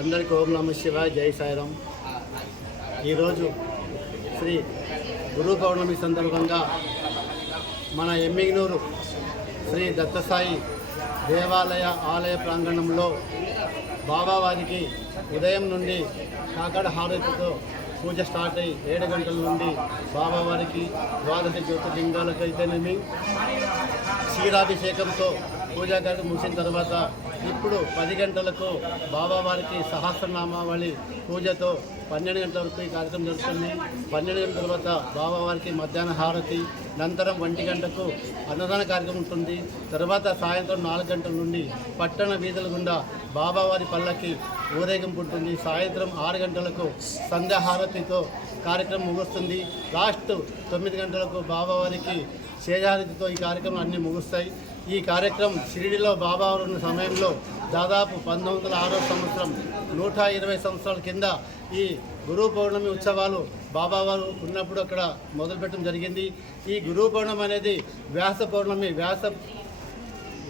అందరికీ ఓం నమః శివాయ, జై సాయిరాం. ఈరోజు శ్రీ గురు పౌర్ణమి సందర్భంగా మన ఎమ్మిగనూరు శ్రీ దత్తసాయి దేవాలయ ఆలయ ప్రాంగణంలో బాబావారికి ఉదయం నుండి కాకడ హారతితో పూజ స్టార్ట్ అయ్యి 7 గంటల నుండి బాబావారికి ద్వాదశ జ్యోతిర్లింగాలకైతేనేమి క్షీరాభిషేకంతో పూజా కార్యక్రమం ముగిసిన తర్వాత ఇప్పుడు 10 గంటలకు బాబావారికి సహస్రనామావళి పూజతో 12 గంటల వరకు ఈ కార్యక్రమం జరుగుతుంది. 12 గంటల తర్వాత బాబావారికి మధ్యాహ్న హారతి, అనంతరం 1 గంటకు అన్నదాన కార్యక్రమం ఉంటుంది. తర్వాత సాయంత్రం 4 గంటల నుండి పట్టణ వీధుల గుండా బాబావారి పల్లకి ఊరేగింపు ఉంటుంది. సాయంత్రం 6 గంటలకు సంధ్యాహారతితో కార్యక్రమం ముగుస్తుంది. లాస్ట్ 9 గంటలకు బాబావారికి శేషారతితో ఈ కార్యక్రమం అన్నీ ముగుస్తాయి. ఈ కార్యక్రమం షిరిడిలో బాబావారు ఉన్న సమయంలో దాదాపు 1906 సంవత్సరం 120 సంవత్సరాల కింద ఈ గురు పౌర్ణమి ఉత్సవాలు బాబావారు ఉన్నప్పుడు అక్కడ మొదలుపెట్టడం జరిగింది. ఈ గురు పౌర్ణమి అనేది వ్యాస పౌర్ణమి,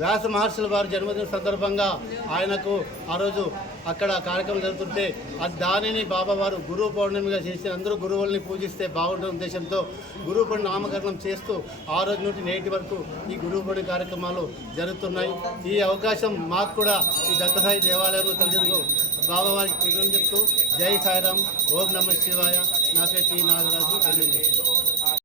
వ్యాస మహర్షుల వారి జన్మదిన సందర్భంగా ఆయనకు ఆ రోజు అక్కడ కార్యక్రమం జరుగుతుంటే దానిని బాబావారు గురు పౌర్ణమిగా చేసి అందరూ గురువుల్ని పూజిస్తే బాగుంటున్న ఉద్దేశంతో గురు పౌర్ణమి నామకరణం చేస్తూ ఆ రోజు నుండి నేటి వరకు ఈ గురు పౌర్ణమి కార్యక్రమాలు జరుగుతున్నాయి. ఈ అవకాశం మాకు కూడా ఈ దత్తసాయి దేవాలయంలో కలిసేందుకు బాబావారికి కృతజ్ఞతలు చెప్తూ జై సాయిరాం, ఓం నమః శివాయ. నా పేరు టి నాగరాజు.